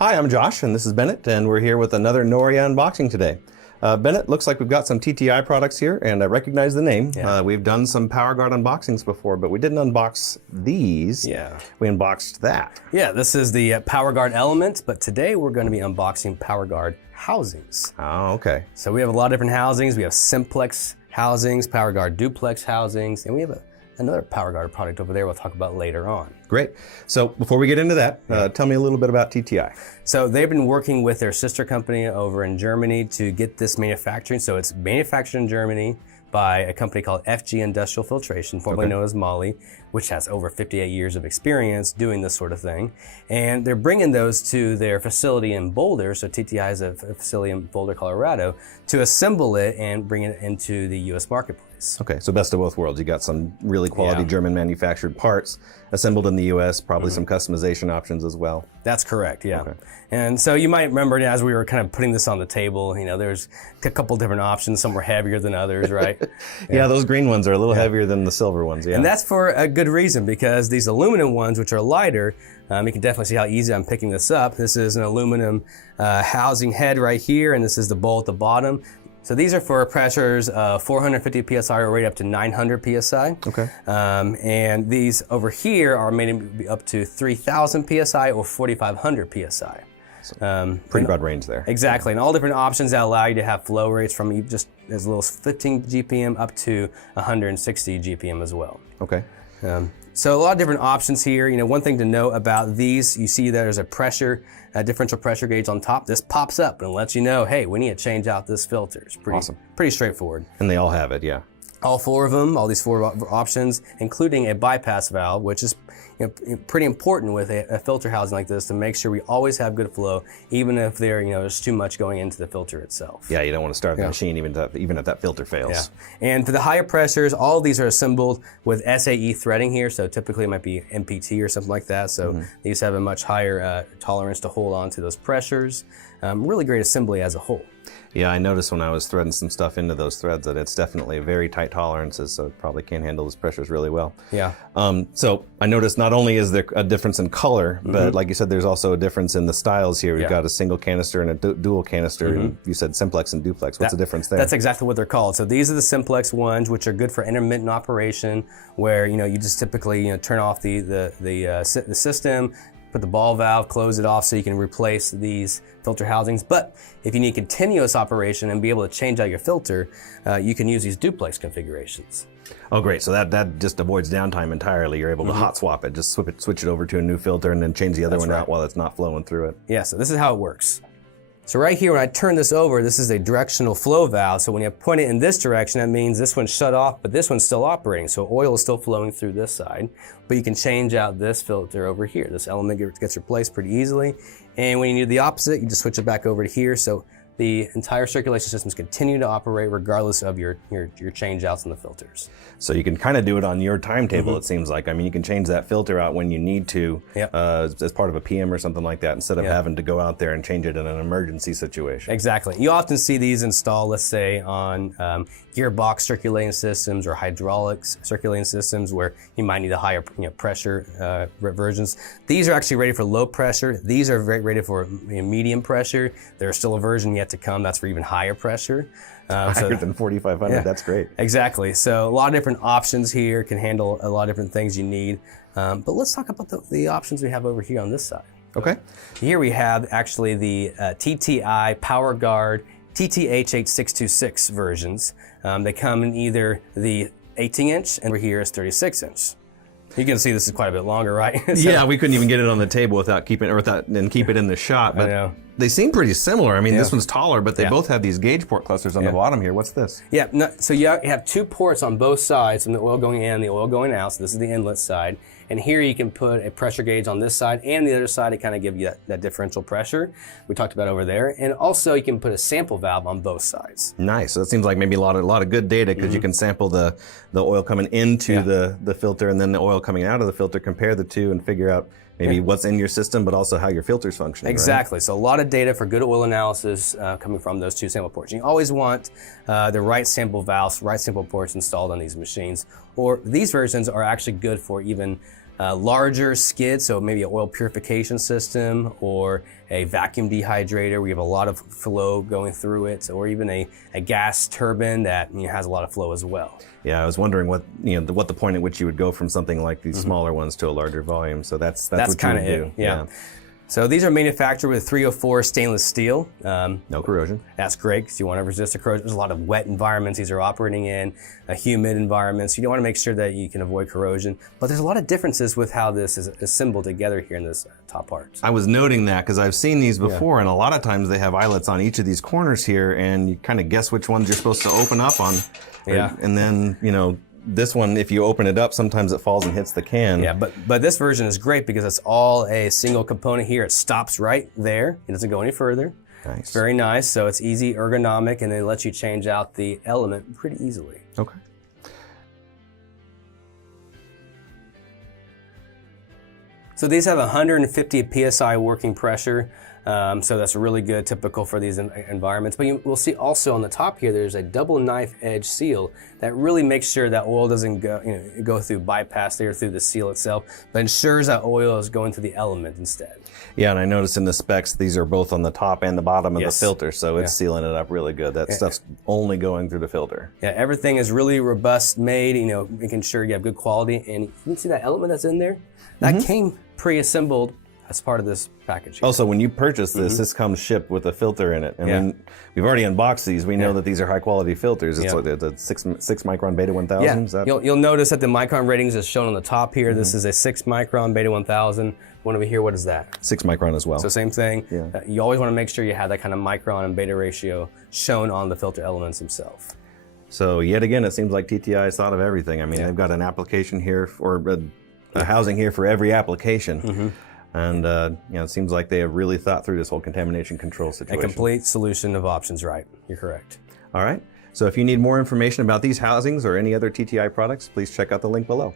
Hi, I'm Josh, and this is Bennett, and we're here with another Noria unboxing today. Bennett, looks like we've got some TTI products here, and I recognize the name. Yeah. We've done some PowerGuard unboxings before, but we didn't unbox these. Yeah. We unboxed that. Yeah, this is the PowerGuard Element, but today we're going to be unboxing PowerGuard Housings. Oh, okay. So we have a lot of different housings. We have simplex housings, PowerGuard duplex housings, and we have another PowerGuard product over there we'll talk about later on. Great. So before we get into that, tell me a little bit about TTI. So they've been working with their sister company over in Germany to get this manufacturing. So it's manufactured in Germany by a company called FG Industrial Filtration, formerly known as Molly, which has over 58 years of experience doing this sort of thing. And they're bringing those to their facility in Boulder, so TTI has a facility in Boulder, Colorado, to assemble it and bring it into the US marketplace. Okay, so best of both worlds. You got some really quality German manufactured parts assembled in the US, probably some customization options as well. That's correct, yeah. Okay. And so you might remember as we were kind of putting this on the table, there's a couple different options. Some were heavier than others, right? Yeah, those green ones are a little heavier than the silver ones, yeah. And that's for a good reason, because these aluminum ones, which are lighter, you can definitely see how easy I'm picking this up. This is an aluminum housing head right here, and this is the bowl at the bottom. So these are for pressures 450 PSI or right up to 900 PSI. Okay. And these over here are made to be up to 3,000 PSI or 4,500 PSI. So pretty broad range there. Exactly, and all different options that allow you to have flow rates from just as little as 15 GPM up to 160 GPM as well. Okay. So a lot of different options here. One thing to note about these, you see there's a differential pressure gauge on top. This pops up and lets you know, hey, we need to change out this filter. It's pretty straightforward. And they all have it, yeah. All four of them, all these four options, including a bypass valve, which is pretty important with a filter housing like this to make sure we always have good flow, even if there's too much going into the filter itself. Yeah, you don't want to starve the machine even if that filter fails. Yeah. And for the higher pressures, all of these are assembled with SAE threading here, so typically it might be MPT or something like that. So these have a much higher tolerance to hold on to those pressures. Really great assembly as a whole. Yeah, I noticed when I was threading some stuff into those threads that it's definitely very tight tolerances, so it probably can handle those pressures really well. Yeah. So I noticed not only is there a difference in color, but like you said, there's also a difference in the styles here. We've got a single canister and a dual canister. And you said simplex and duplex. What's the difference there? That's exactly what they're called. So these are the simplex ones, which are good for intermittent operation, where you just typically turn off the system, put the ball valve, close it off so you can replace these filter housings. But if you need continuous operation and be able to change out your filter, you can use these duplex configurations. Oh, great. So that just avoids downtime entirely. You're able to hot swap it, just switch it over to a new filter and then change the other one out while it's not flowing through it. Yeah, so this is how it works. So right here, when I turn this over, this is a directional flow valve. So when you point it in this direction, that means this one's shut off, but this one's still operating. So oil is still flowing through this side, but you can change out this filter over here. This element gets replaced pretty easily. And when you do the opposite, you just switch it back over to here. So the entire circulation systems continue to operate regardless of your change outs in the filters. So you can kind of do it on your timetable, it seems like. I mean, you can change that filter out when you need to as part of a PM or something like that, instead of having to go out there and change it in an emergency situation. Exactly. You often see these installed, let's say, on gearbox circulating systems or hydraulics circulating systems where you might need a higher pressure versions. These are actually rated for low pressure. These are rated for medium pressure. There's still a version yet to come that's for even higher pressure. Higher than 4,500, that's great. Exactly. So a lot of different options here, can handle a lot of different things you need. But let's talk about the options we have over here on this side. Okay. Here we have actually the TTI PowerGuard TTH8626 versions. They come in either the 18-inch and over here is 36-inch. You can see this is quite a bit longer, right? So, yeah, we couldn't even get it on the table without keep it in the shot. But they seem pretty similar. I mean, this one's taller, but they both have these gauge port clusters on the bottom here. What's this? Yeah, so you have two ports on both sides, from the oil going in and the oil going out. So this is the inlet side. And here you can put a pressure gauge on this side and the other side to kind of give you that differential pressure we talked about over there. And also you can put a sample valve on both sides. Nice. So it seems like maybe a lot of good data, because you can sample the oil coming into the filter and then the oil coming out of the filter, compare the two and figure out maybe what's in your system, but also how your filter's functioning. Exactly. Right? So a lot of data for good oil analysis coming from those two sample ports. You always want the right sample valves, right sample ports installed on these machines. Or these versions are actually good for even larger skid, so maybe an oil purification system or a vacuum dehydrator, we have a lot of flow going through it, or even a gas turbine that has a lot of flow as well. Yeah, I was wondering what the point at which you would go from something like these smaller ones to a larger volume. So that's what kind of you would it. do. Yeah. So these are manufactured with 304 stainless steel. No corrosion. That's great because you want to resist the corrosion. There's a lot of wet environments these are operating in, humid environments. You don't want to make sure that you can avoid corrosion. But there's a lot of differences with how this is assembled together here in this top part. I was noting that because I've seen these before, and a lot of times they have eyelets on each of these corners here, and you kind of guess which ones you're supposed to open up on. Yeah. And then, this one, if you open it up, sometimes it falls and hits the can. Yeah, but this version is great because it's all a single component here. It stops right there. It doesn't go any further. Nice. It's very nice. So it's easy, ergonomic, and it lets you change out the element pretty easily. Okay. So these have 150 PSI working pressure. So that's really good, typical for these environments. But we'll see also on the top here, there's a double knife edge seal that really makes sure that oil doesn't go through bypass there through the seal itself, but ensures that oil is going through the element instead. Yeah, and I noticed in the specs, these are both on the top and the bottom of the filter, so it's sealing it up really good. That stuff's only going through the filter. Yeah, everything is really robust made, making sure you have good quality. And you can see that element that's in there? That came pre-assembled as part of this package. Also, when you purchase this, this comes shipped with a filter in it. And we've already unboxed these. We know that these are high quality filters. It's like the 6 micron Beta 1000. Yeah. You'll notice that the micron ratings is shown on the top here. This is a 6 micron Beta 1000. One over here, what is that? 6 micron as well. So same thing. Yeah. You always want to make sure you have that kind of micron and beta ratio shown on the filter elements themselves. So yet again, it seems like TTI has thought of everything. I mean, they've got an application here or a housing here for every application. And it seems like they have really thought through this whole contamination control situation. A complete solution of options, right? You're correct. All right. So if you need more information about these housings or any other TTI products, please check out the link below.